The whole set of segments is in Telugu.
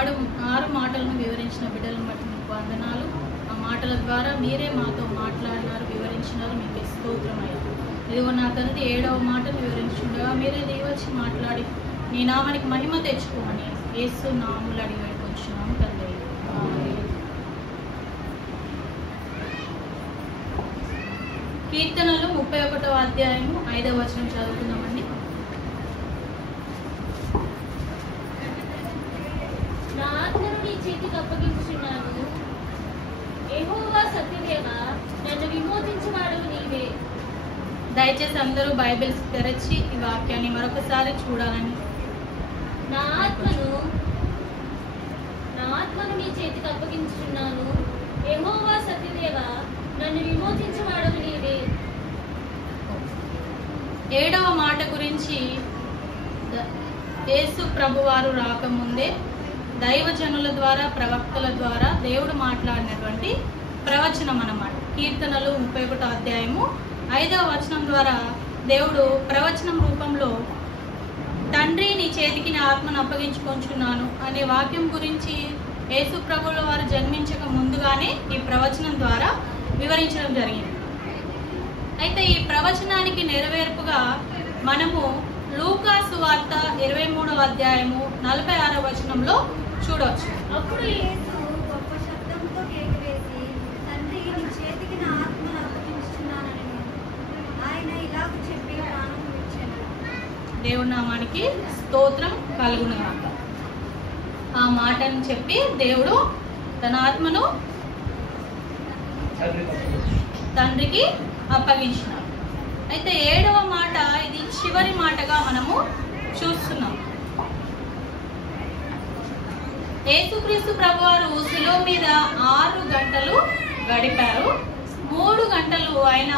ఆరు మాటలను వివరించిన బిడ్డలను బట్టి మీకు వందనాలు. ఆ మాటల ద్వారా మీరే మాతో మాట్లాడినారు, వివరించినారు. మీకు స్తోత్రమయ్యా. ఇదిగో నా తండ్రి 7వ మాటను వివరించుండగా మీరే దిగొచ్చి మాట్లాడి నీ నామానికి మహిమ తెచ్చుకోమని యేసు నామములో అడిగి వేడుకొంచున్నాము తండ్రి. కీర్తనలు 31వ అధ్యాయము 5వ వచనం చదువుకుందామండి. నా ఆత్మను నీ చేతికి అప్పగించుచున్నాను. యెహోవా సత్యదేవా, నన్ను విమోచించువాడు నీవే. దయచేసి అందరూ బైబిల్స్ తెరచి ఈ వాక్యాన్ని మరొకసారి చూడాలని. నా ఆత్మను నీ చేతికి అప్పగించుచున్నాను. యెహోవా సత్యదేవా, నన్ను విమోచించువాడు నీవే. 7వ మాట గురించి యేసు ప్రభువారు రాకముందే దైవజనుల ద్వారా, ప్రవక్తల ద్వారా దేవుడు మాట్లాడినటువంటి ప్రవచనం అన్నమాట. కీర్తనలు 31వ అధ్యాయము 5వ వచనం ద్వారా దేవుడు ప్రవచనం రూపంలో తండ్రి నీ చేతికి నా ఆత్మను అప్పగించుకొంచున్నాను అనే వాక్యం గురించి యేసు ప్రభువుల వారు జన్మించక ముందుగానే ఈ ప్రవచనం ద్వారా వివరించడం జరిగింది. అయితే ఈ ప్రవచనానికి నెరవేర్పుగా మనము లూకా సువార్త 23వ అధ్యాయము 46వ వచనంలో చూడవచ్చు. అప్పుడు యేసు గొప్ప శబ్దంతో కేకవేసి, తండ్రి నీ చేతికి నా ఆత్మను అప్పగించుచున్నానని ఆయన ఇలాగ చెప్పి ప్రాణం విడిచెను. దేవుని నామానికి స్తోత్రం కలుగునుగాక. ఆ మాటను చెప్పి దేవుడు తన ఆత్మను తండ్రికి అప్పగించినాడు. అయితే 7వ మాట ఇది చివరి మాటగా మనము చూస్తున్నాం. యేసుక్రీస్తు ప్రభువారు శిలువ మీద 6 గంటలు గడిపారు. 3 గంటలు ఆయన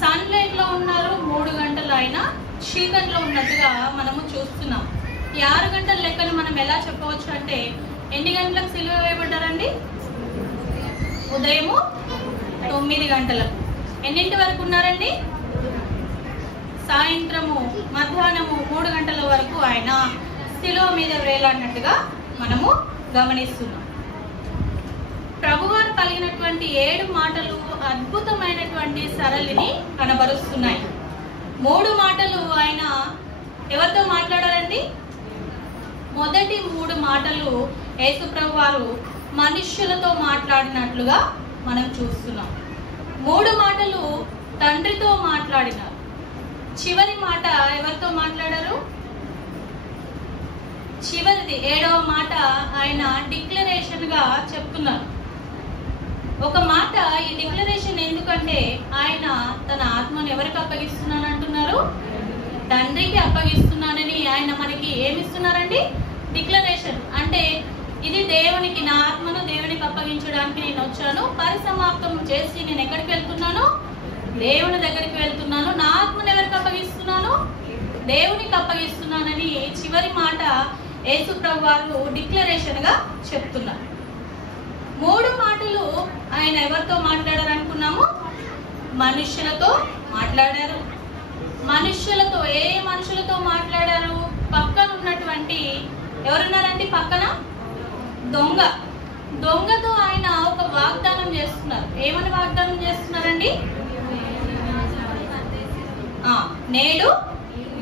సన్లైట్ లో ఉన్నారు, 3 గంటలు ఆయన చీకట్లో ఉన్నట్టుగా మనము చూస్తున్నాం. ఈ 6 గంటల లెక్కను మనం ఎలా చెప్పవచ్చు అంటే, ఎన్ని గంటలకు సిలువ వేయబడ్డారండి? ఉదయము 9 గంటలకు. ఎన్నింటి వరకు ఉన్నారండి? సాయంత్రము మధ్యాహ్నము 3 గంటల వరకు ఆయన సిలువ మీద వేలాడినట్టుగా మనము గమనిస్తున్నాం. ప్రభువారు కలిగినటువంటి 7 మాటలు అద్భుతమైనటువంటి సరళిని కనబరుస్తున్నాయి. 3 మాటలు ఆయన ఎవరితో మాట్లాడారండి? మొదటి 3 మాటలు యేసు ప్రభువారు మనుష్యులతో మాట్లాడినట్లుగా మనం చూస్తున్నాం. 3 మాటలు తండ్రితో మాట్లాడినారు. చివరి మాట ఎవరితో మాట్లాడారు? చివరిది 7వ మాట ఆయన డిక్లరేషన్ గా చెప్తున్నారు. ఒక మాట ఈ డిక్లరేషన్ ఎందుకంటే ఆయన తన ఆత్మను ఎవరికి అప్పగిస్తున్నాను అంటున్నారు? తండ్రికి అప్పగిస్తున్నానని ఆయన మనకి ఏమిస్తున్నారండి? డిక్లరేషన్. అంటే ఇది దేవునికి, నా ఆత్మను దేవునికి అప్పగించడానికి నేను వచ్చాను, పరిసమాప్తం చేసి నేను ఎక్కడికి వెళ్తున్నాను? దేవుని దగ్గరికి వెళ్తున్నాను. నా ఆత్మను ఎవరికి అప్పగిస్తున్నాను? దేవునికి అప్పగిస్తున్నానని చివరి మాట యేసు ప్రభువారు డిక్లరేషన్ గా చెప్తున్నారు. 3 మాటలు ఆయన ఎవరితో మాట్లాడారు అనుకున్నాము? మనుష్యులతో మాట్లాడారు. మనుష్యులతో ఏ మనుషులతో మాట్లాడారు? పక్కన ఉన్నటువంటి ఎవరున్నారండి? పక్కన దొంగతో ఆయన ఒక వాగ్దానం చేస్తున్నారు. ఏమని వాగ్దానం చేస్తున్నారండి? నేడు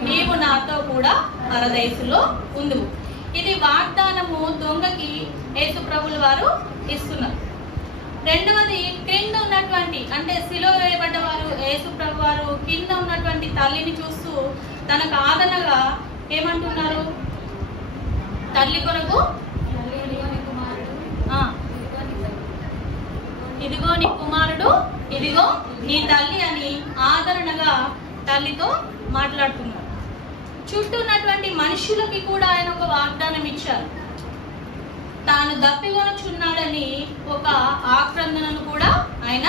నీవు నాతో కూడా పరదేశులో ఉందువు. ఇది వాగ్దానము దొంగకి యేసు ప్రభుల వారు ఇస్తున్నారు. రెండవది, కింద ఉన్నటువంటి, అంటే సిలువ వేయబడ్డ వారు యేసు ప్రభు వారు కింద ఉన్నటువంటి తల్లిని చూస్తూ తనకు ఆదరణగా ఏమంటున్నారు? తల్లి కొరకు ఇదిగో నీ కుమారుడు, ఇదిగో నీ తల్లి అని ఆదరణగా తల్లితో మాట్లాడుతున్నారు. చుట్టూ ఉన్నటువంటి మనుషులకి కూడా ఆయన ఒక వాగ్దానం ఇచ్చారు. తాను దప్పికొనుచున్నాడని ఒక ఆక్రందనను కూడా ఆయన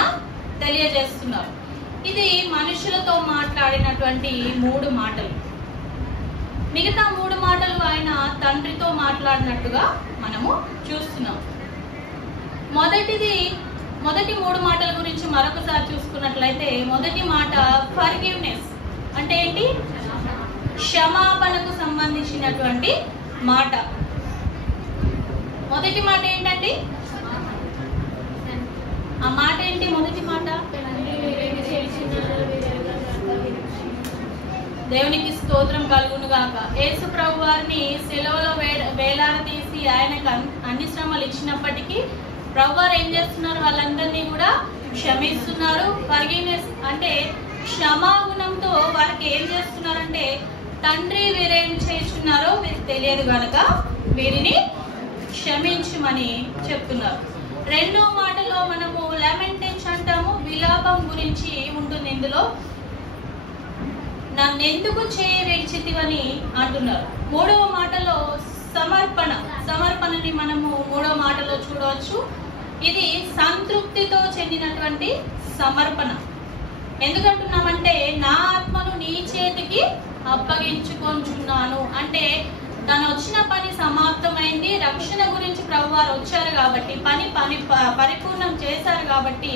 తెలియజేస్తున్నారు. ఇది మనుషులతో మాట్లాడినటువంటి 3 మాటలు. మిగతా 3 మాటలు ఆయన తండ్రితో మాట్లాడినట్టుగా మనము చూస్తున్నాం. మొదటి 3 మాటల గురించి మరొకసారి చూసుకున్నట్లయితే, మొదటి మాట ఫర్గివ్నెస్ అంటే ఏంటి? క్షమాపణకు సంబంధించినటువంటి మాట. మొదటి మాట ఏంటండి? ఆ మాట ఏంటి? మొదటి మాట దేవునికి స్తోత్రం కలుగును గాక. యేసు ప్రభు వారిని సెలవులో వేలాడదీసి ఆయనకు అన్ని శ్రమలు ఇచ్చినప్పటికీ ప్రభు వారు ఏం చేస్తున్నారు? వాళ్ళందరినీ కూడా క్షమిస్తున్నారు. ఫర్గివ్నెస్ అంటే క్షమాగుణంతో వారికి ఏం చేస్తున్నారంటే, తండ్రి వీరేం చేస్తున్నారో వీరికి తెలియదు కనుక వీరిని క్షమించమని చెప్తున్నారు. రెండో మాటలో మనము లామెంటేషన్ అంటాము, విలాపం గురించి ఉంటుంది. ఇందులో నన్నెందుకు చేయ విడిచితివని అంటున్నారు. మూడవ మాటలో సమర్పణని మనము మూడవ మాటలో చూడవచ్చు. ఇది సంతృప్తితో చెందినటువంటి సమర్పణ. ఎందుకంటున్నామంటే, నా ఆత్మను నీ చేతికి అప్పగించుకొంచున్నాను అంటే తను వచ్చిన పని సమాప్తమైంది. రక్షణ గురించి ప్రభువారు వచ్చారు కాబట్టి పని పరిపూర్ణం చేశారు కాబట్టి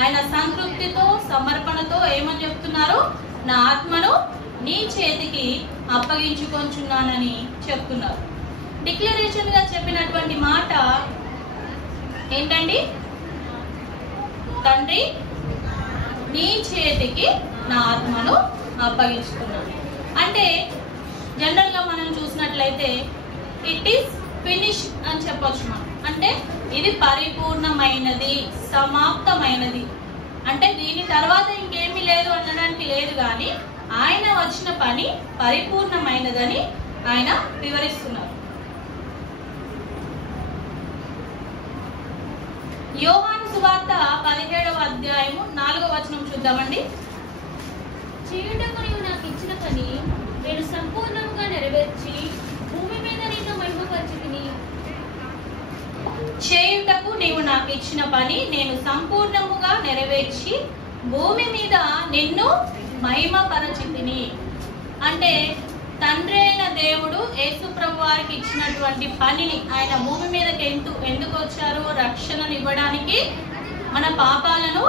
ఆయన సంతృప్తితో సమర్పణతో ఏమని చెప్తున్నారు? నా ఆత్మను నీ చేతికి అప్పగించుకొంచున్నానని చెప్తున్నారు. డిక్లరేషన్ గా చెప్పినటువంటి మాట ఏంటండి? తండ్రి నీ చేతికి నా ఆత్మను అప్పగించుకున్నాను అంటే జనరల్ గా మనం చూసినట్లయితే ఇట్ ఈస్ ఫినిష్ అని చెప్పొచ్చు మనం. అంటే ఇది పరిపూర్ణమైనది, సమాప్తమైనది. అంటే దీని తర్వాత ఇంకేమీ లేదు అనడానికి లేదు, కానీ ఆయన వచ్చిన పని పరిపూర్ణమైనదని ఆయన వివరిస్తున్నారు. యోహాను సువార్త 17వ అధ్యాయము 4వ వచనం చూద్దామండి. చేయుటకు నీవు నాకు ఇచ్చిన పని నేను సంపూర్ణంగా నెరవేర్చి భూమి మీద నిన్ను మహిమపరచితిని. చేయుటకు నీవు నాకు ఇచ్చిన పని నేను సంపూర్ణముగా నెరవేర్చి భూమి మీద నిన్ను మహిమపరచితిని అంటే తండ్రి అయిన దేవుడు యేసు ప్రభు వారికి ఇచ్చినటువంటి పనిని, ఆయన భూమి మీదకి ఎందుకు వచ్చారు? రక్షణను ఇవ్వడానికి, మన పాపాలను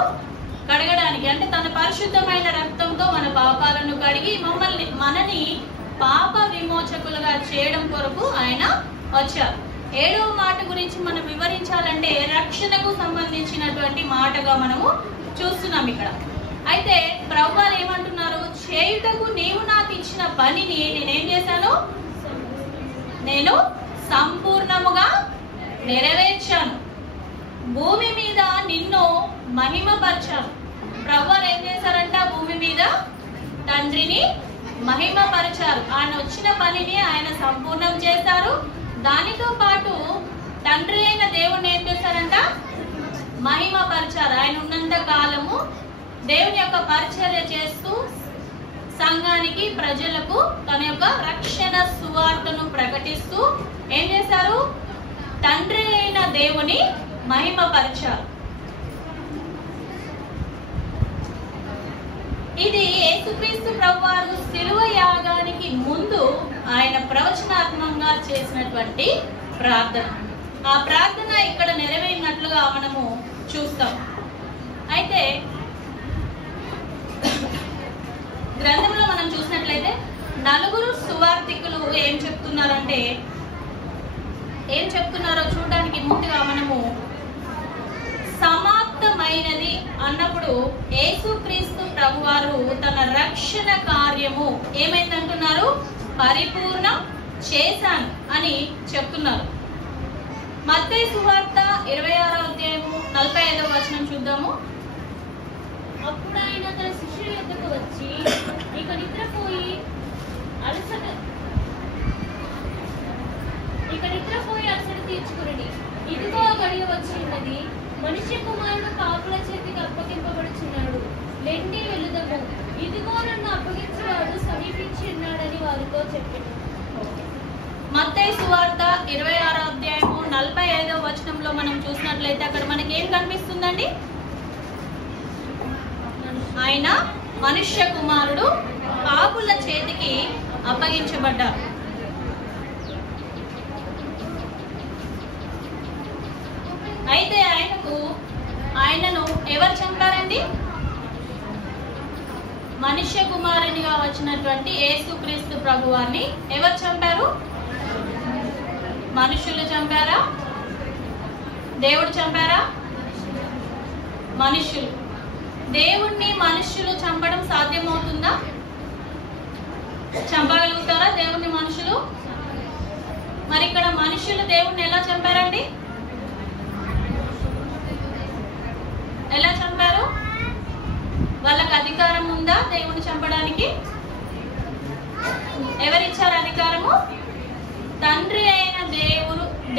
కడగడానికి. అంటే తన పరిశుద్ధమైన రక్తంతో మన పాపాలను కడిగి మనని పాప విమోచకులుగా చేయడం కొరకు ఆయన వచ్చారు. 7వ మాట గురించి మనం వివరించాలంటే రక్షణకు సంబంధించినటువంటి మాటగా మనము చూస్తున్నాం ఇక్కడ. అయితే ప్రభువారు ఏమంటున్నారు? చేయుటకు నీవు నాకు ఇచ్చిన పనిని నేనేం చేశాను? నేను సంపూర్ణముగా నెరవేర్చాను. భూమి మీద నిన్ను మహిమపరచాను. ప్రభువారు ఏం చేశారంట? భూమి మీద తండ్రిని మహిమపరచారు. ఆయన వచ్చిన పనిని ఆయన సంపూర్ణం చేశారు. దానితో పాటు తండ్రి అయిన దేవుణ్ణి ఏం చేశారంట? మహిమపరచారు. ఆయన ఉన్నంత కాలము దేవుని యొక్క పరిచర్య చేస్తూ సంఘానికి, ప్రజలకు తన యొక్క రక్షణ సువార్తను ప్రకటిస్తూ ఏం చేశారు? తండ్రి అయిన దేవుని మహిమపరచారు. ఇది యేసుక్రీస్తు ప్రభువారు శిలువ యాగానికి ముందు ఆయన ప్రవచనాత్మకంగా చేసినటువంటి ప్రార్థన. ఆ ప్రార్థన ఇక్కడ నెరవేరినట్లుగా మనము చూస్తాం. అయితే గ్రంథంలో మనం చూసినట్లయితే నలుగురు సువార్తికులు ఏం చెప్తున్నారో చూడడానికి ముందుగా మనము సమాప్తమైనది అన్నప్పుడు యేసుక్రీస్తు ప్రభువారు తన రక్షణ కార్యము ఏమైందంటున్నారు? పరిపూర్ణం చేశాను అని చెప్తున్నారు. మత్తయి సువార్త 26వ అధ్యాయము 45వ వచనం చూద్దాము. అప్పుడు ఆయన తన శిష్యుల యొద్దకు వచ్చి ఇక నిద్రపోయి అలసట తీర్చుకుని, ఇదిగో ఆ గడియ వచ్చి ఉన్నది, మనిషి కుమారుడు కాపుల చేతికి అప్పగింపబడుచున్నాడు, లెండి వెళుదము, ఇదిగో నన్ను అప్పగించేవాడు సమీపించి ఉన్నాడని వారితో చెప్పాడు. మత్తయి సువార్త 26వ అధ్యాయము 45వ వచనంలో మనం చూసినట్లయితే అక్కడ మనకి ఏం కనిపిస్తుందండి? ఆయన మనుష్య కుమారుడు పాపుల చేతికి అప్పగించబడ్డారు. అయితే ఆయనను ఎవరు చంపారండి? మనుష్య కుమారునిగా వచ్చినటువంటి యేసుక్రీస్తు ప్రభువారిని ఎవరు చంపారు? మనుషులు చంపారా? దేవుడు చంపారా? మనుషులు. దేవుణ్ణి మనుషులు చంపడం సాధ్యమవుతుందా? చంపగలుగుతారా దేవుణ్ణి మనుషులు? మరి ఇక్కడ మనుషులు దేవుణ్ణి ఎలా చంపారండి? ఎలా చంపారు? వాళ్ళకి అధికారం ఉందా దేవుణ్ణి చంపడానికి? ఎవరిచ్చారు అధికారము? తండ్రి అయిన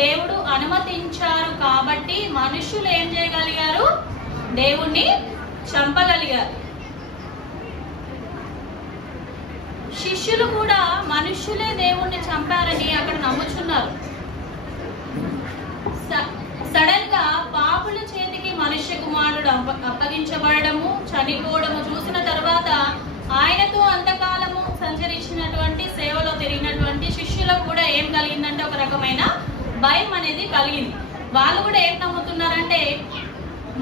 దేవుడు అనుమతించారు కాబట్టి మనుషులు ఏం చేయగలిగారు? దేవుణ్ణి చంపగలిగారు. శిష్యులు కూడా మనుషులే దేవుణ్ణి చంపారని అక్కడ నమ్ముచున్నారు. సడన్ గా పాపుల చేతికి మనుష్య కుమారుడు అప్పగించబడము, చనిపోవడము చూసిన తర్వాత ఆయనతో అంతకాలము సంచరించినటువంటి సేవలో తిరిగినటువంటి శిష్యులకు కూడా ఏం కలిగిందంటే ఒక రకమైన భయం అనేది కలిగింది. వాళ్ళు కూడా ఏం నమ్ముతున్నారంటే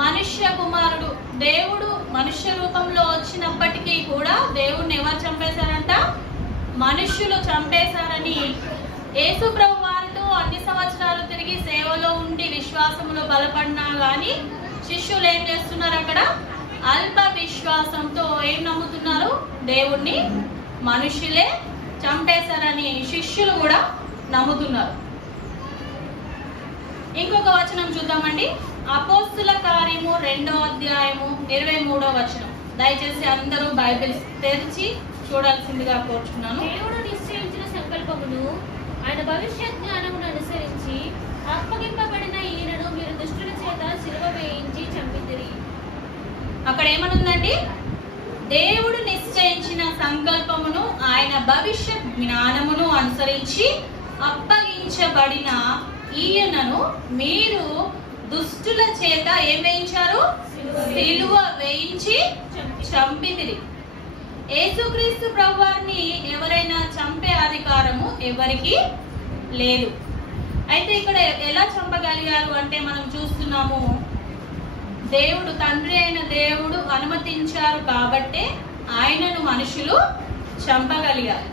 మనుష్య కుమారుడు దేవుడు మనుష్య రూపంలో వచ్చినప్పటికీ కూడా దేవుణ్ణి ఎవరు చంపేశారంట? మనుష్యులు చంపేశారని యేసు ప్రభు వారితో అన్ని సంవత్సరాలు తిరిగి సేవలో ఉండి విశ్వాసంలో బలపడినా గాని శిష్యులు ఏం చేస్తున్నారు? అక్కడ అల్ప విశ్వాసంతో ఏం నమ్ముతున్నారు? దేవుణ్ణి మనుషులే చంపేశారని శిష్యులు కూడా నమ్ముతున్నారు. ఇంకొక వచనం చూద్దామండి. అపోస్తుల కార్యము 2వ అధ్యాయము 23వ వచనం. దయచేసి అందరూ బైబిల్ తెరిచి చూడాల్సిందిగా కోరుచున్నాను. దేవుడు నిశ్చయించిన సంకల్పమును ఆయన భవిష్యత్ జ్ఞానమును అనుసరించి అప్పగింపబడిన ఈయనను మీరు దుష్టుల చేత సిలువ వేయించి చంపితిరి. అక్కడ ఏమనుందండి? దేవుడు నిశ్చయించిన సంకల్పమును ఆయన భవిష్యత్ జ్ఞానమును అనుసరించి అప్పగించబడిన ఈయనను మీరు దుష్టుల చేత ఏం వేయించారు? సిలువ వేయించి చంపితిరి. యేసుక్రీస్తు ప్రభువారిని ఎవరైనా చంపే అధికారము ఎవరికి లేదు. అయితే ఇక్కడ ఎలా చంపగలిగారు అంటే మనం చూస్తున్నాము, దేవుడు తండ్రి అయిన దేవుడు అనుమతించారు కాబట్టే ఆయనను మనుషులు చంపగలిగారు.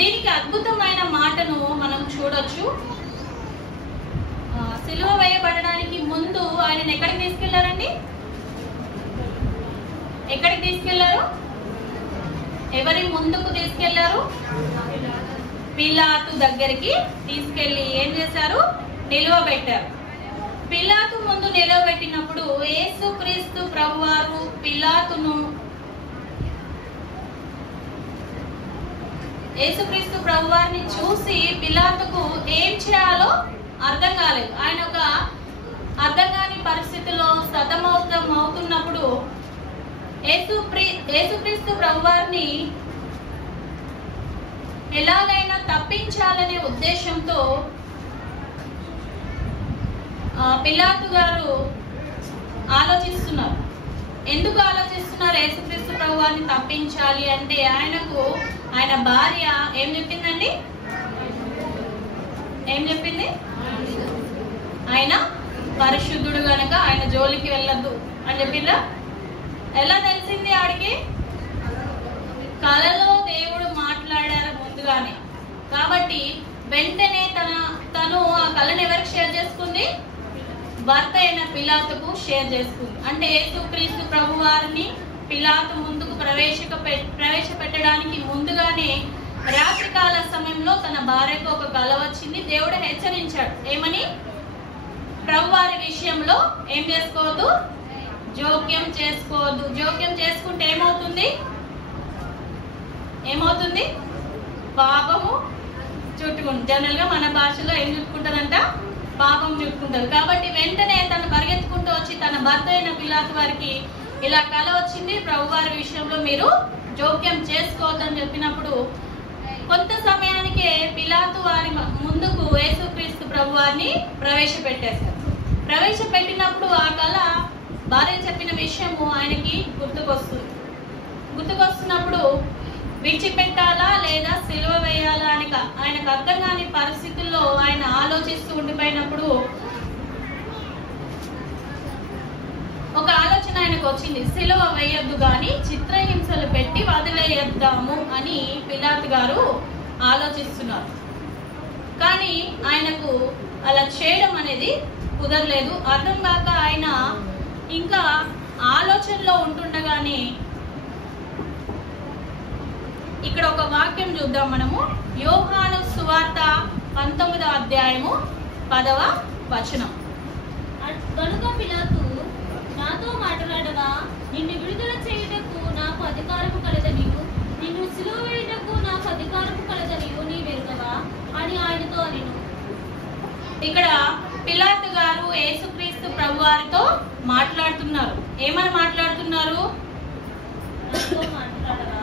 దీనికి అద్భుతమైన మాటను మనం చూడొచ్చు. సిలువ వేయబడడానికి ముందు ఆయనను ఎక్కడికి తీసుకెళ్లారండి? ఎక్కడికి తీసుకెళ్లారు? ఎవరి ముందుకు తీసుకెళ్లారు? పిలాతు దగ్గరికి తీసుకెళ్లి ఏం చేశారు? నిలువబెట్టారు. పిలాతు ముందు నిలవబెట్టినప్పుడు యేసుక్రీస్తు ప్రభువారు యేసుక్రీస్తు ప్రభువారిని చూసి పిలాతుకు ఏం చేయాలో అర్థం కాలేదు. ఆయన ఒక అర్థం కాని పరిస్థితిలో అవుతున్నప్పుడు యేసుక్రీస్తు ప్రభువారిని ఎలాగైనా తప్పించాలనే ఉద్దేశంతో పిలాతు గారు ఆలోచిస్తున్నారు. ఎందుకు ఆలోచిస్తున్నారు? యేసుక్రీస్తు ప్రభువారిని తప్పించాలి అంటే ఆయన భార్య ఏం చెప్పిందండి? ఏం చెప్పింది? ఆయన పరిశుద్ధుడు గనక ఆయన జోలికి వెళ్ళొద్దు అని చెప్పిందా? ఎలా తెలిసింది ఆడికి? కలలో దేవుడు మాట్లాడారు ముందుగానే. కాబట్టి వెంటనే తను ఆ కళను ఎవరికి షేర్ చేసుకుంది? భర్త అయిన పిలాతుకు షేర్ చేసుకుంది. అంటే యేసుక్రీస్తు ప్రభువారిని పిలాతు ముందుకు ప్రవేశపెట్టడానికి ముందుగానే రాత్రికాల సమయంలో తన భార్యకు ఒక కల వచ్చింది. దేవుడు హెచ్చరించాడు. ఏమని? ప్రభువారి విషయంలో ఏం చేసుకోవద్దు? జోక్యం చేసుకోవద్దు. జోక్యం చేసుకుంటే ఏమవుతుంది? పాపము చుట్టుకుంటుంది. జనరల్ గా మన భాషలో ఏం చుట్టుకుంటదంట? పాపం చుట్టుకుంటారు. కాబట్టి వెంటనే తను పరిగెత్తుకుంటూ వచ్చి తన భర్త అయిన పిలాతు వారికి ఇలా కల వచ్చింది, ప్రభువారి విషయంలో మీరు జోక్యం చేసుకోవద్దని చెప్పినప్పుడు కొంత సమయానికే పిలాతు వారి ముందుకు యేసుక్రీస్తు ప్రభువారిని ప్రవేశపెట్టేశారు. ప్రవేశపెట్టినప్పుడు ఆ కళ భార్య చెప్పిన విషయము ఆయనకి గుర్తుకొస్తున్నప్పుడు విడిచిపెట్టాలా లేదా సిలువ వేయాలా అని ఆయనకు అర్థం కాని పరిస్థితుల్లో ఆయన ఆలోచిస్తూ ఉండిపోయినప్పుడు ఒక ఆలోచన ఆయనకు వచ్చింది. సిలువ వేయొద్దు గాని చిత్రహింసలు పెట్టి వదిలేయద్దాము అని పిలాతు గారు ఆలోచిస్తున్నారు. కానీ ఆయనకు అలా చేయడం అనేది కుదరలేదు. అర్థం కాక ఆయన ఇంకా ఆలోచనలో ఉంటుండగానే ఇక్కడ ఒక వాక్యం చూద్దాం మనము. యోహాను సువార్త 19వ అధ్యాయము 10వ వచనం. కనుక పిలాతు నాతో మాట్లాడవా, నిన్ను విడుదల చేయుటకు నాకు అధికారము కలదనియు, నిన్ను సిలువ వేయుటకు నాకు అధికారము కలదనియు నీవెరుగవా అని ఆయనతో అనెను. ఇక్కడ పిలాతు గారు యేసుక్రీస్తు ప్రభువారితో మాట్లాడుతున్నారు. ఏమని మాట్లాడుతున్నారు? నాతో మాట్లాడవా.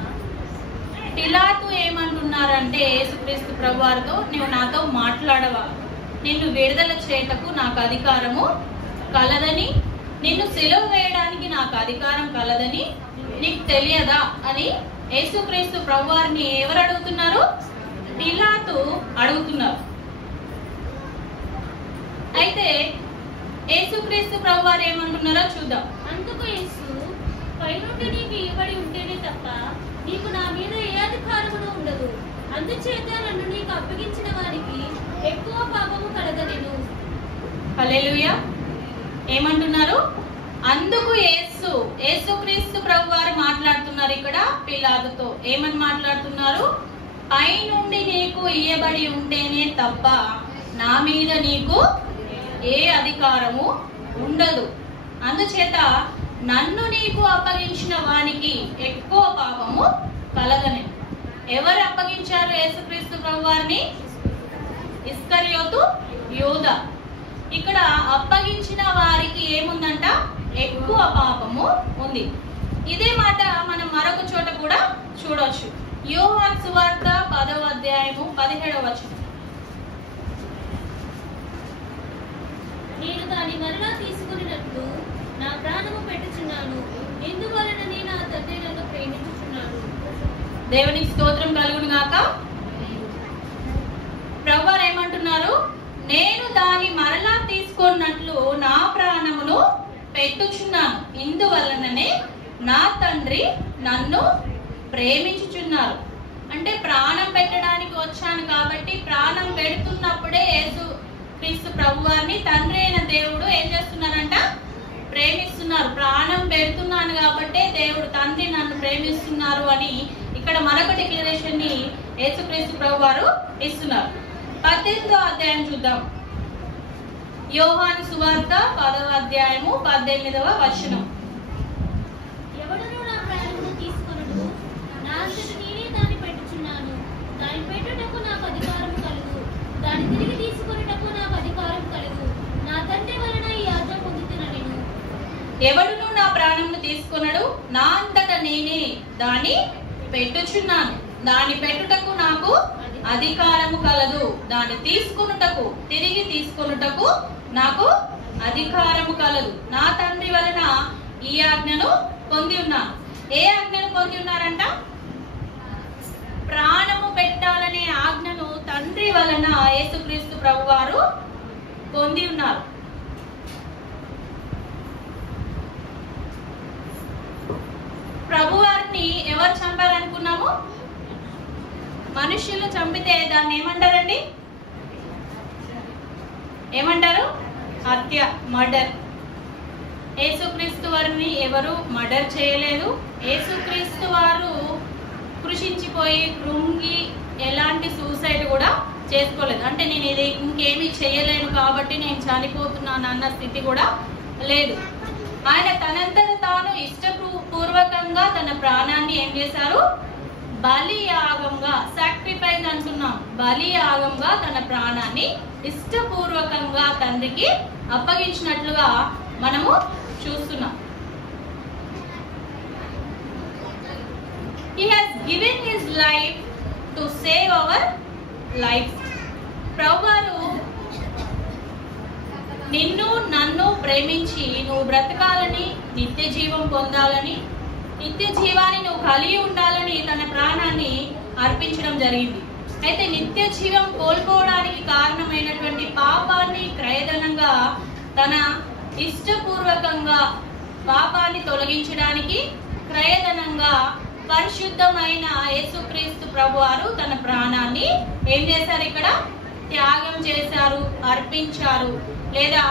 పిలాతు ఏమంటున్నారంటే యేసుక్రీస్తు ప్రభువారితో, నువ్వు నాతో మాట్లాడవా, నిన్ను విడుదల చేయటకు నాకు అధికారము కలదని, నిన్ను సిలువ వేయడానికి నాకు అధికారం కలదని నీకు తెలియదా అని యేసుక్రీస్తు ప్రభువారిని ఎవరు అడుగుతున్నారు? పిలాతు అడుగుతున్నారు. అయితే యేసుక్రీస్తు ప్రభువారు ఏమంటున్నారో చూద్దాం. అందుకు యేసు, పైనుండి నీకు ఇవ్వబడి ఉంటేనే తప్ప నీకు నా మీద ఏ అధికారమును ఉండదు. అందుచేత నన్ను నీకు అప్పగించిన వారికి ఎక్కువ పాపము కలదనెను. హల్లెలూయా. ఏమంటున్నారు? అందుకు యేసుక్రీస్తు ప్రభువారు మాట్లాడుతున్నారు ఇక్కడ పిలాతుతో. ఏమని మాట్లాడుతున్నారు? పైనుండి నీకు ఇయ్యబడి ఉంటేనే తప్ప నా మీద నీకు ఏ అధికారము ఉండదు. అందుచేత నన్ను నీకు అప్పగించిన వానికి ఎక్కువ పాపము కలగని. ఎవరు అప్పగించారు యేసుక్రీస్తు ప్రభువారిని? ఇస్కరియోతు యూదా. ఇక్కడ అప్పగించిన వారికి ఏముందంట? ఎక్కువ పాపము ఉంది. ఇదే మాట మనం మరొక చోట కూడా చూడవచ్చు. యోహాను సువార్త 10వ అధ్యాయము 17వ వచనం. నేను దాని మరలా తీసుకున్నట్లు నా ప్రాణము పెట్టుచున్నాను, ఎందువలనని నా తండ్రి నన్ను ప్రేమించుచున్నాడు. దేవునికి స్తోత్రం కలుగును గాక. ప్రభువారు ఏమంటున్నారు? నేను దాని మరలా తీసుకున్నట్లు నా ప్రాణమును పెట్టుచున్నాను, ఇందువలననే నా తండ్రి నన్ను ప్రేమించుచున్నారు. అంటే ప్రాణం పెట్టడానికి వచ్చాను కాబట్టి ప్రాణం పెడుతున్నప్పుడే యేసుక్రీస్తు ప్రభువారిని తండ్రి అయిన దేవుడు ఏం చేస్తున్నారంట? ప్రేమిస్తున్నారు. ప్రాణం పెడుతున్నాను కాబట్టే దేవుడు తండ్రి నన్ను ప్రేమిస్తున్నారు అని ఇక్కడ మరొక డిక్లరేషన్ ని యేసుక్రీస్తు ప్రభువారు ఇస్తున్నారు. 18వ అధ్యాయం చూద్దాం. యోహాను సువార్త 10వ అధ్యాయము 18వ వచనం. ఎవడును నా ప్రాణమును తీసుకొనుడు, నా అంతట నేనే దాన్ని పెట్టుచున్నాను. దాన్ని పెట్టుటకు నాకు అధికారం కలుగు, దాన్ని తిరిగి తీసుకొనుటకు నాకు అధికారం కలుగు. నా తండ్రి వలన ఈ ఆజ్ఞ పొందుతున్నను. ఎవడును నా ప్రాణమును తీసుకొనడు, నా అంతట నేనే దాన్ని పెట్టుచున్నాను. దాన్ని పెట్టుటకు నాకు అధికారము కలదు, దాన్ని తీసుకొనుటకు తిరిగి తీసుకొనుటకు నాకు అధికారము కలదు. నా తండ్రి వలన ఈ ఆజ్ఞను పొంది ఉన్నాను. ఏ ఆజ్ఞను పొంది ఉన్నారంట? ప్రాణము పెట్టాలనే ఆజ్ఞను తండ్రి వలన యేసుక్రీస్తు ప్రభువారు పొంది ఉన్నారు. ప్రభువారిని ఎవరు చంపాలనుకున్నాము? మనుషులు చంపితే దాన్ని ఏమంటారండి? ఏమంటారు? హత్య, మర్డర్. యేసుక్రీస్తు వారిని ఎవరు మర్డర్ చేయలేదు. యేసుక్రీస్తు వారు కృషించిపోయి కృంగి ఎలాంటి సూసైడ్ కూడా చేసుకోలేదు. అంటే నేను ఇది ఇంకేమీ చేయలేను కాబట్టి నేను చనిపోతున్నాను అన్న స్థితి కూడా లేదు. ఆయన తనంతట తాను ఇష్టపూర్వకంగా తన ప్రాణాన్ని ఏం చేశారు? బలియాగంగా, సాక్రిఫైస్ అంటున్నాం, బలియాగంగా తన ప్రాణాన్ని ఇష్టపూర్వకంగా తండ్రికి అప్పగించినట్లుగా మనము చూస్తున్నాం. He has given his life to save our lives. ప్రభువారు నిన్ను నన్ను ప్రేమించి నువ్వు బ్రతకాలని, నిత్య జీవం పొందాలని, నిత్య జీవాన్ని నువ్వు కలిగి ఉండాలని తన ప్రాణాన్ని అర్పించడం జరిగింది. అయితే నిత్య జీవం కోల్పోవడానికి కారణమైనటువంటి పాపాన్ని క్రయధనంగా తన ఇష్టపూర్వకంగా పాపాన్ని తొలగించడానికి క్రయధనంగా పరిశుద్ధమైన యేసుక్రీస్తు ప్రభువారు తన ప్రాణాన్ని ఏం చేశారు? ఇక్కడ త్యాగం చేశారు, అర్పించారు, లేదా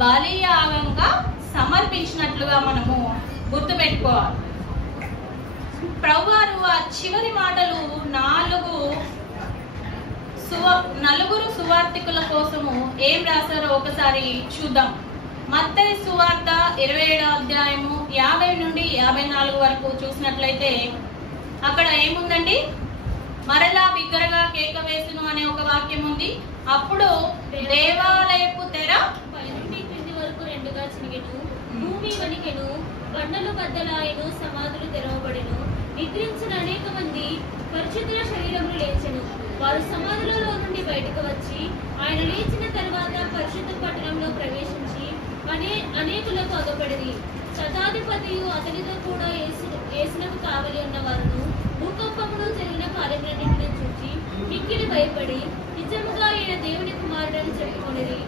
బలియాగంగా సమర్పించినట్లుగా మనము గుర్తుపెట్టుకోవాలి. ప్రభువారు ఆ చివరి మాటలు నలుగురు సువార్తికుల కోసము ఏం రాశారో ఒకసారి చూద్దాం. మత్తయి సువార్త 27వ అధ్యాయము 50 నుండి 54 వరకు చూసినట్లయితే అక్కడ ఏముందండి? మరలా బిగ్గరగా కేక వేసును అనే ఒక వాక్యం ఉంది. అప్పుడు దేవాలయపు తెర పైనుండి క్రింది వరకు రెండుగా చినిగెను, భూమి వణికెను, బండలు బద్దలాయెను, సమాధులు తెరవబడెను. నిద్రించిన అనేక మంది పరిశుద్ధుల శరీరములు లేచెను. వారు సమాధులలో నుండి బయటకు వచ్చి ఆయన లేచిన తర్వాత పరిశుద్ధ పట్టణంలో ప్రవేశించి అనేకులకు అగపడిరి. శతాధిపతియు అతనితో కూడా యేసునకు కావలి ఉన్న వారును భూకంపములు జరిగిన కార్యములన్నింటినీ చూచి మిక్కిలి భయపడి నిజముగా ఈయన దేవుని కుమారుడని చెప్పుకొనిరి.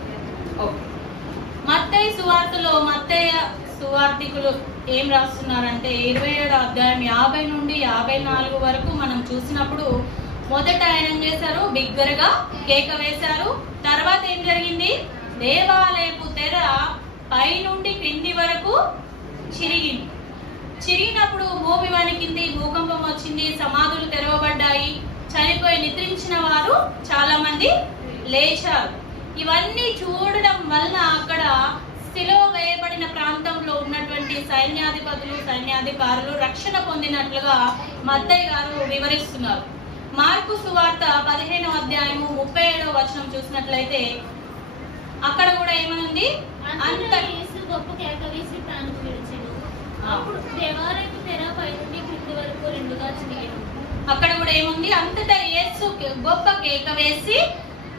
మత్తయి సువార్తలో మత్తయి సువార్తికులు ఏం రాస్తున్నారంటే 27వ అధ్యాయం 50 నుండి 54 వరకు మనం చూసినప్పుడు మొదట ఆయన ఏం చేశారు? బిగ్గరగా కేక వేశారు. తర్వాత ఏం జరిగింది? దేవాలయపు తెర పై నుండి క్రింది వరకు చిరిగినప్పుడు భూమి వణికింది, భూకంపం వచ్చింది, సమాధులు తెరవబడ్డాయి, చనిపోయి నిద్రించిన వారు చాలా మంది లేచారు. ఇవన్నీ చూడడం వల్ల అక్కడ శిలువ వేయబడిన ప్రాంతంలో ఉన్నటువంటి సైన్యాధిపతులు సైన్యాధికారులు రక్షణ పొందినట్లుగా మత్తయి గారు వివరిస్తున్నారు. మార్కు సువార్త 15వ అధ్యాయము 37వ వచనం చూసినట్లయితే అక్కడ కూడా ఏమనుంది? అంతటా యేసు గొప్ప కేక వేసి ప్రాణం విడిచెను. అప్పుడు దేవాలయపు తెర పై నుండి క్రింది వరకు రెండుగా చినిగెను. అక్కడ కూడా ఏముంది? అంతటా యేసు గొప్ప కేక వేసి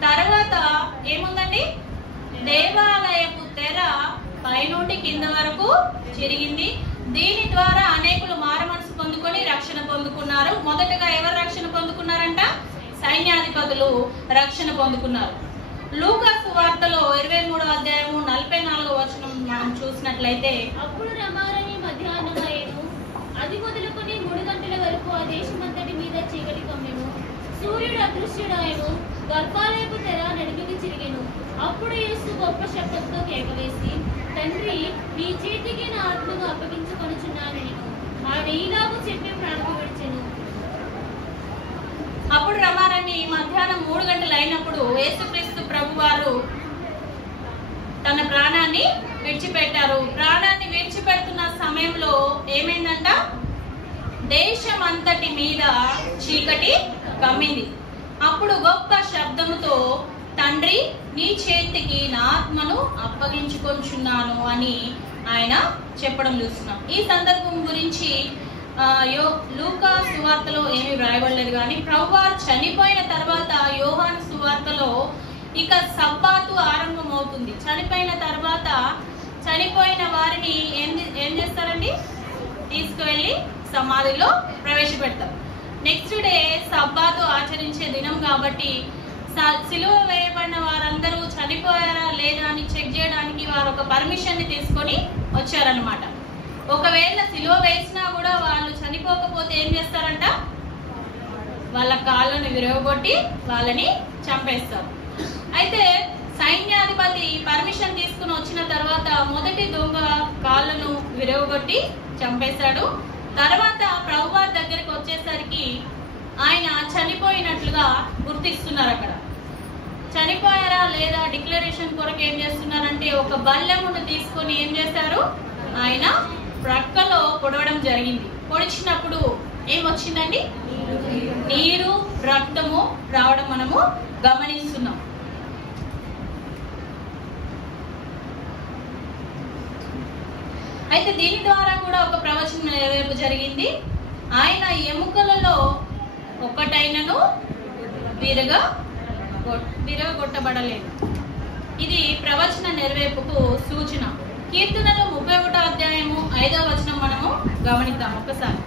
తర్వాత ఏముందండి? దేవాలయపు తెర పై నుండి కింద వరకు చిరిగింది. దీని ద్వారా అనేకులు మారు మనసు పొందుకొని రక్షణ పొందుకున్నారు. మొదటగా ఎవరు రక్షణ పొందుకున్నారంట? సైన్యాధిపతులు రక్షణ పొందుకున్నారు. లూకా సువార్తలో 23వ అధ్యాయము 44వ వచనం మనం చూసినట్లయితే అప్పుడు రమారమి మధ్యాహ్నం అయ్యెను. అది మొదలుకొని 3 గంటల వరకు ఆ దేశమంతటి మీద చీకటి కమ్మెను. సూర్యుడు అదృశ్యుడాయెను. గర్భాలయపు తెర నడిమికి చిరిగెను. అప్పుడు యేసు గొప్ప శబ్దంతో కేకవేసి, తండ్రి, నీ చేతికి నా ఆత్మను అప్పగించుకొనుచున్నాను నేను. ఆయన ఈలాగు చెప్పి ప్రాణము విడిచెను. అప్పుడు రమారమి మధ్యాహ్నం 3 గంటలు అయినప్పుడు యేసుక్రీస్తు ప్రభువారు తన ప్రాణాన్ని విడిచిపెట్టారు. ప్రాణాన్ని విడిచిపెడుతున్న సమయంలో ఏమైందంట? దేశం అంతటి మీద చీకటి కమ్మింది. అప్పుడు గొప్ప శబ్దముతో, తండ్రి, నీ చేతికి నా ఆత్మను అప్పగించుకొంచున్నాను అని ఆయన చెప్పడం చూస్తున్నాం. ఈ సందర్భం గురించి లూకా సువార్తలో ఏమీ వ్రాయబడలేదు, కానీ ప్రభువారు చనిపోయిన తర్వాత యోహాను సువార్తలో ఇక సబ్బాతు ఆరంభం అవుతుంది. చనిపోయిన తర్వాత చనిపోయిన వారిని ఏం చేస్తారండి? తీసుకువెళ్ళి సమాధిలో ప్రవేశపెడతారు. నెక్స్ట్ డే సబ్బాతు ఆచరించే దినం కాబట్టి సిలువ వేయబడిన వారందరూ చనిపోయారా లేదా అని చెక్ చేయడానికి వారు ఒక పర్మిషన్ ని తీసుకొని వచ్చారనమాట. ఒకవేళ సిలువ వేసినా కూడా వాళ్ళు చనిపోకపోతే ఏం చేస్తారంట? వాళ్ళ కాళ్ళను విరగొట్టి వాళ్ళని చంపేస్తారు. అయితే సైన్యాధిపతి పర్మిషన్ తీసుకుని వచ్చిన తర్వాత మొదటి దొంగ కాళ్ళను విరగొట్టి చంపేశాడు. తర్వాత ప్రభువారి దగ్గరికి వచ్చేసరికి ఆయన చనిపోయినట్లుగా గుర్తిస్తున్నారు. అక్కడ చనిపోయారా లేదా డిక్లరేషన్ కొరకు ఏం చేస్తున్నారంటే ఒక బల్లెమును తీసుకొని ఏం చేశారు? ఆయన ప్రక్కలో పొడవడం జరిగింది. పొడిచినప్పుడు ఏమొచ్చిందండి? నీరు, రక్తము రావడం మనము గమనిస్తున్నాం. అయితే దీని ద్వారా కూడా ఒక ప్రవచనం నెరవేర్పు జరిగింది. ఆయన ఎముకలలో ఒకటైనను విరగొట్టబడలేదు. ఇది ప్రవచన నెరవేర్పుకు సూచన. కీర్తనలు 31వ అధ్యాయము 5వ వచనం మనము గమనిద్దాం ఒకసారి.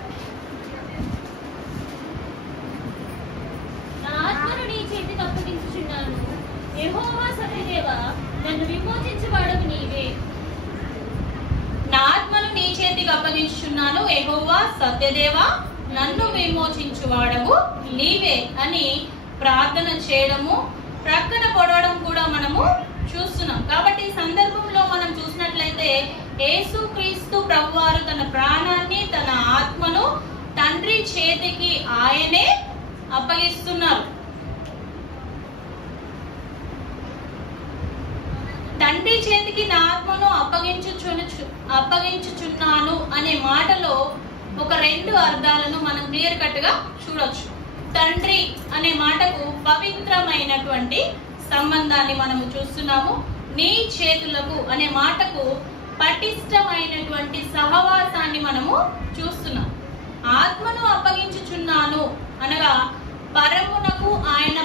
నా ఆత్మను నీ చేతికి అప్పగించుచున్నాను. యెహోవా సత్యదేవా, నన్ను విమోచించువాడవు నీవే. నా ఆత్మను నీ చేతికి అప్పగించుచున్నాను. యెహోవా సత్యదేవా, నన్ను విమోచించువాడవు నీవే అని ప్రార్థన చేయడము, ప్రక్కన పొడవడం కూడా మనము చూస్తున్నాం. కాబట్టి ఈ సందర్భంలో మనం అయితే యేసుక్రీస్తు ప్రభువారు తన ప్రాణాన్ని, తన ఆత్మను తండ్రి చేతికి ఆయనే అప్పగిస్తున్నారు. తండ్రి చేతికి నా ఆత్మను అప్పగించుచున్నాను అనే మాటలో ఒక 2 అర్థాలను మనం క్లియర్ కట్ గా చూడొచ్చు. తండ్రి అనే మాటకు పవిత్రమైనటువంటి సంబంధాన్ని మనము చూస్తున్నాము. నీ చేతులకు అనే మాటకు పటిష్టమైనటువంటి సహవాసాన్ని మనము చూస్తున్నాం. ఆత్మను అప్పగించుచున్నాను అనగా పరమునకు ఆయన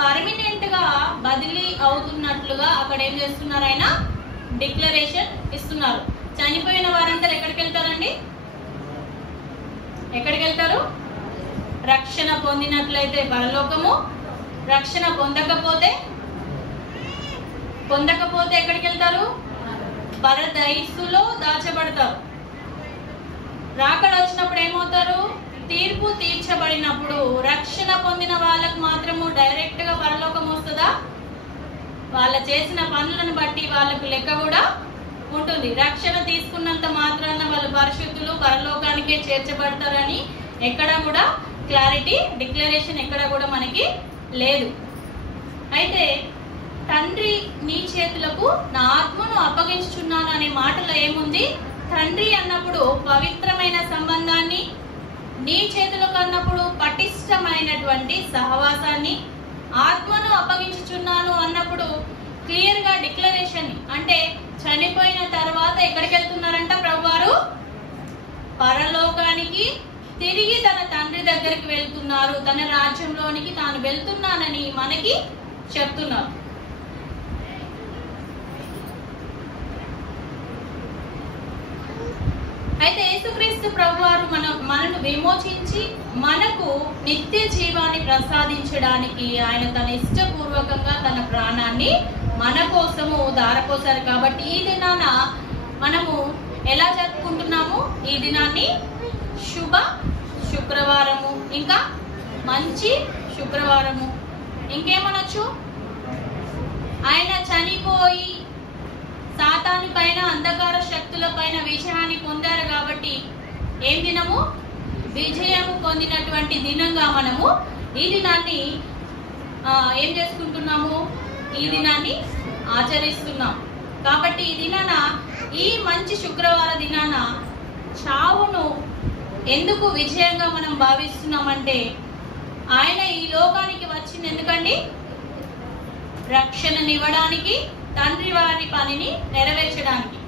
పర్మినెంట్ గా బదిలీ అవుతున్నట్లుగా అక్కడ ఏం చేస్తున్నారు, ఆయన డిక్లరేషన్ ఇస్తున్నారు. చనిపోయిన వారంతా ఎక్కడికి వెళ్తారండి? ఎక్కడికి వెళ్తారు? రక్షణ పొందినట్లయితే పరలోకము, రక్షణ పొందకపోతే ఎక్కడికి వెళ్తారు? పరదైసులో దాచబడతారు. రాకడ వచ్చినప్పుడు ఏమవుతారు? తీర్పు తీర్చబడినప్పుడు రక్షణ పొందిన వాళ్ళకు మాత్రము డైరెక్ట్ గా పరలోకం వస్తుందా? వాళ్ళ చేసిన పనులను బట్టి వాళ్ళకు లెక్క కూడా ఉంటుంది. రక్షణ తీసుకున్నంత మాత్రాన వాళ్ళు పరిశుద్ధులు పరలోకానికే చేర్చబడతారని ఎక్కడా కూడా క్లారిటీ డిక్లరేషన్ ఎక్కడా కూడా మనకి లేదు. అయితే తండ్రి నీ చేతులకు నా ఆత్మను అప్పగించుచున్నాను అనే మాటలో ఏముంది? తండ్రి అన్నప్పుడు పవిత్రమైన సంబంధాన్ని, నీ చేతులకు అన్నప్పుడు పటిష్టమైనటువంటి సహవాసాన్ని, ఆత్మను అప్పగించుచున్నాను అన్నప్పుడు క్లియర్ గా డిక్లరేషన్. అంటే చనిపోయిన తర్వాత ఎక్కడికి వెళ్తున్నారంట ప్రభువారు? పరలోకానికి తిరిగి తన తండ్రి దగ్గరికి వెళ్తున్నారు. తన రాజ్యంలోనికి తాను వెళ్తున్నానని మనకి చెప్తున్నారు. అయితే యేసుక్రీస్తు ప్రభువారు మనను విమోచించి మనకు నిత్య జీవాన్ని ప్రసాదించడానికి ఆయన తన ఇష్టపూర్వకంగా తన ప్రాణాన్ని మన కోసము దారపోసారు. కాబట్టి ఈ దినాన మనము ఎలా జరుపుకుంటున్నాము? ఈ దినాన్ని శుభ శుక్రవారము, ఇంకా మంచి శుక్రవారము, ఇంకేమనొచ్చు? ఆయన చనిపోయి సాతాను పైన, అంధకార శక్తుల పైన విజయాన్ని పొందారు కాబట్టి ఏం దినము? విజయము పొందినటువంటి దినంగా మనము ఈ దినాన్ని ఏం చేసుకుంటున్నాము? ఈ దినాన్ని ఆచరిస్తున్నాం. కాబట్టి ఈ దినాన, ఈ మంచి శుక్రవార దినాన చావును ఎందుకు విజయంగా మనం భావిస్తున్నామంటే, ఆయన ఈ లోకానికి వచ్చింది ఎందుకండి? రక్షణనివ్వడానికి, తండ్రి వారి పనిని నెరవేర్చడానికి.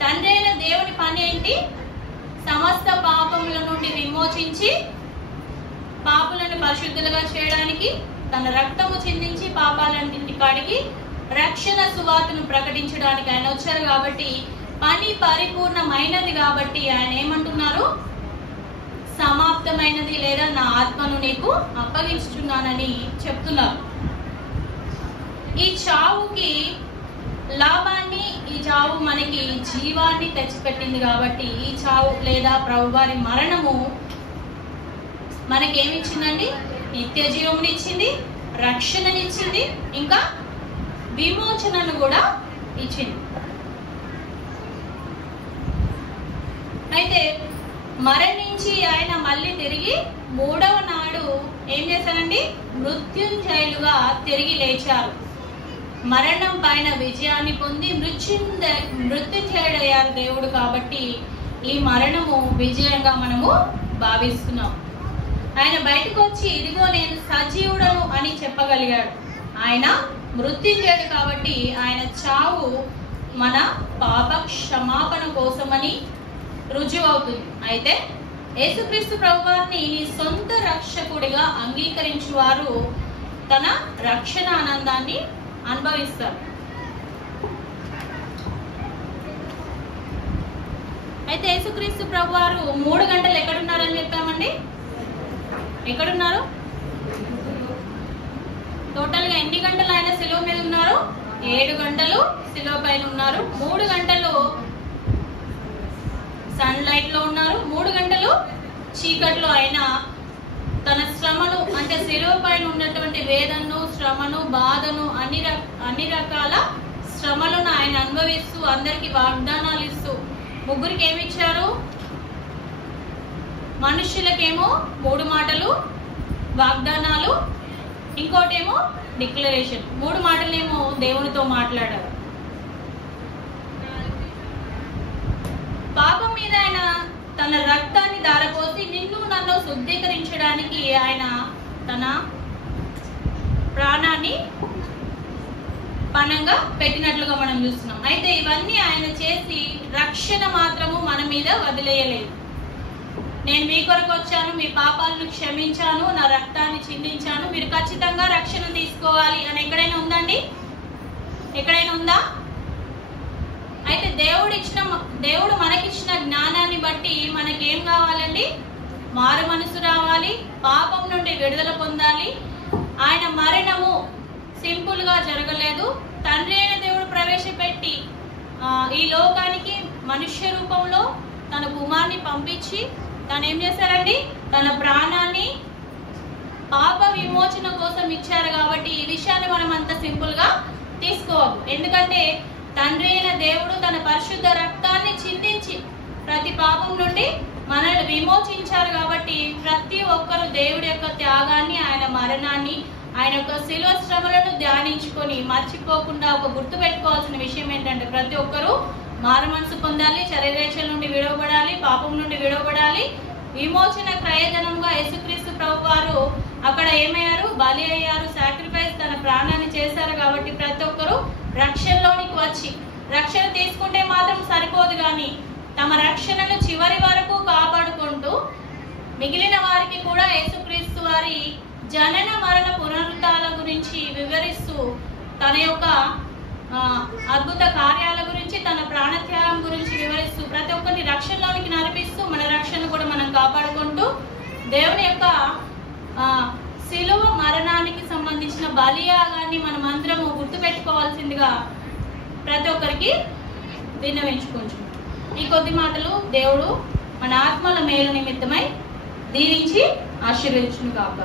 తండ్రి అయిన దేవుని పని ఏంటి? సమస్త పాపముల నుండి విమోచించి పాపులను పరిశుద్ధులుగా చేయడానికి తన రక్తము చిందించి పాపాలన్నింటి కాడికి రక్షణ సువార్తను ప్రకటించడానికి ఆయన వచ్చారు. కాబట్టి పని పరిపూర్ణమైనది కాబట్టి ఆయన ఏమంటున్నారు? సమాప్తమైనది, లేదా నా ఆత్మను నీకు అప్పగించుచున్నానని చెప్తున్నారు. ఈ చావుకి లాభాన్ని, ఈ చావు మనకి జీవాన్ని తెచ్చిపెట్టింది కాబట్టి ఈ చావు లేదా ప్రభువారి మరణము మనకేమిచ్చిందండి? నిత్య జీవమునిచ్చింది, రక్షణనిచ్చింది, ఇంకా విమోచనను కూడా ఇచ్చింది. అయితే మరణించి ఆయన మళ్ళీ తిరిగి 3వ నాడు ఏం చేశారండి? మృత్యుంజయులుగా తిరిగి లేచారు. మరణం పైన విజయాన్ని పొంది మృత్యుంజయుడయ్యారు దేవుడు. కాబట్టి ఈ మరణము విజయంగా మనము భావిస్తున్నాం. ఆయన బయటకు వచ్చి ఇదిగో నేను సజీవుడను అని చెప్పగలిగాడు. ఆయన మృత్యుంజయుడు కాబట్టి ఆయన చావు మన పాప క్షమాపణ కోసమని రుజువు అవుతుంది. అయితే యేసుక్రీస్తు ప్రభువారిని నీ సొంత రక్షకుడిగా అంగీకరించువారు తన రక్షణ ఆనందాన్ని అనుభవిస్తారు. అయితే యేసుక్రీస్తు ప్రభువారు 3 గంటలు ఎక్కడున్నారని చెప్పామండి? ఎక్కడున్నారు? టోటల్ గా ఎన్ని గంటలు ఆయన శిలువ మీద ఉన్నారు? 7 గంటలు శిలువ పైన ఉన్నారు. 3 గంటలు సన్ లైట్ లో ఉన్నారు. 3 గంటలు చీకట్లో ఆయన తన శ్రమను, అంటే శిలువ పైన ఉన్నటువంటి వేదనను, శ్రమను, బాధను, అన్ని రకాల శ్రమలను ఆయన అనుభవిస్తూ అందరికి వాగ్దానాలు ఇస్తూ ముగ్గురికి ఏమి ఇచ్చారు? మనుషులకేమో 3 మాటలు వాగ్దానాలు, ఇంకోటేమో డిక్లరేషన్. 3 మాటలేమో దేవునితో మాట్లాడారు. పాపం మీద ఆయన తన రక్తాన్ని ధారపోసి నిన్ను నన్ను శుద్ధీకరించడానికి ఆయన తన ప్రాణాన్ని పణంగా పెట్టినట్లుగా మనం చూస్తున్నాం. అయితే ఇవన్నీ ఆయన చేసి రక్షణ మాత్రము మన మీద వదిలేయలేదు. నేను మీ కొరకు వచ్చాను, మీ పాపాలను క్షమించాను, నా రక్తాన్ని చిందించాను, మీరు ఖచ్చితంగా రక్షణ తీసుకోవాలి అని ఎక్కడైనా ఉందండి? ఎక్కడైనా ఉందా? అయితే దేవుడు మనకిచ్చిన జ్ఞానాన్ని బట్టి మనకేం కావాలండి? మారు మనసు రావాలి, పాపం నుండి విడుదల పొందాలి. ఆయన మరణము సింపుల్ గా జరగలేదు. తండ్రి అయిన దేవుడు ప్రవేశపెట్టి ఈ లోకానికి మనుష్య రూపంలో తన కుమార్ని పంపించి తను ఏం చేశారండి? తన ప్రాణాన్ని పాప విమోచన కోసం ఇచ్చారు. కాబట్టి ఈ విషయాన్ని మనం అంత సింపుల్ గా తీసుకోవద్దు. ఎందుకంటే తండ్రి అయిన దేవుడు తన పరిశుద్ధ రక్తాన్ని చిందించి ప్రతి పాపం నుండి మనల్ని విమోచించారు. కాబట్టి ప్రతి ఒక్కరు దేవుడి యొక్క త్యాగాన్ని, ఆయన మరణాన్ని, ఆయన యొక్క శిలువ శ్రమలను ధ్యానించుకొని మర్చిపోకుండా ఒక గుర్తు పెట్టుకోవాల్సిన విషయం ఏంటంటే ప్రతి ఒక్కరూ మారు మనసు పొందాలి, శరీరేచ్ఛల నుండి విడవబడాలి, పాపం నుండి విడవబడాలి. విమోచన ప్రయోజనంగా యేసుక్రీస్తు ప్రభు వారు అక్కడ ఏమయ్యారు? బలి అయ్యారు, సాక్రిఫైస్, తన ప్రాణాన్ని చేశారు. కాబట్టి ప్రతి ఒక్కరూ రక్షణలోనికి వచ్చి రక్షణ తీసుకుంటే మాత్రం సరిపోదు, కానీ తమ రక్షణను చివరి వరకు కాపాడుకుంటూ మిగిలిన వారికి కూడా యేసుక్రీస్తు వారి జనన మరణ పునరుత్థానాల గురించి వివరిస్తూ తన యొక్క అద్భుత కార్యాల గురించి, తన ప్రాణత్యాగం గురించి వివరిస్తూ ప్రతి ఒక్కరిని రక్షణలోనికి నడిపిస్తూ మన రక్షణ కూడా మనం కాపాడుకుంటూ దేవుని యొక్క శిలువ మరణానికి సంబంధించిన బలియాగాన్ని మనం అందరము గుర్తుపెట్టుకోవాల్సిందిగా ప్రతి ఒక్కరికి విన్నవించుకుంటున్నాం. ఈ కొద్ది మాటలు దేవుడు మన ఆత్మల మేలు నిమిత్తమై దీవించి ఆశీర్వదించును గాక.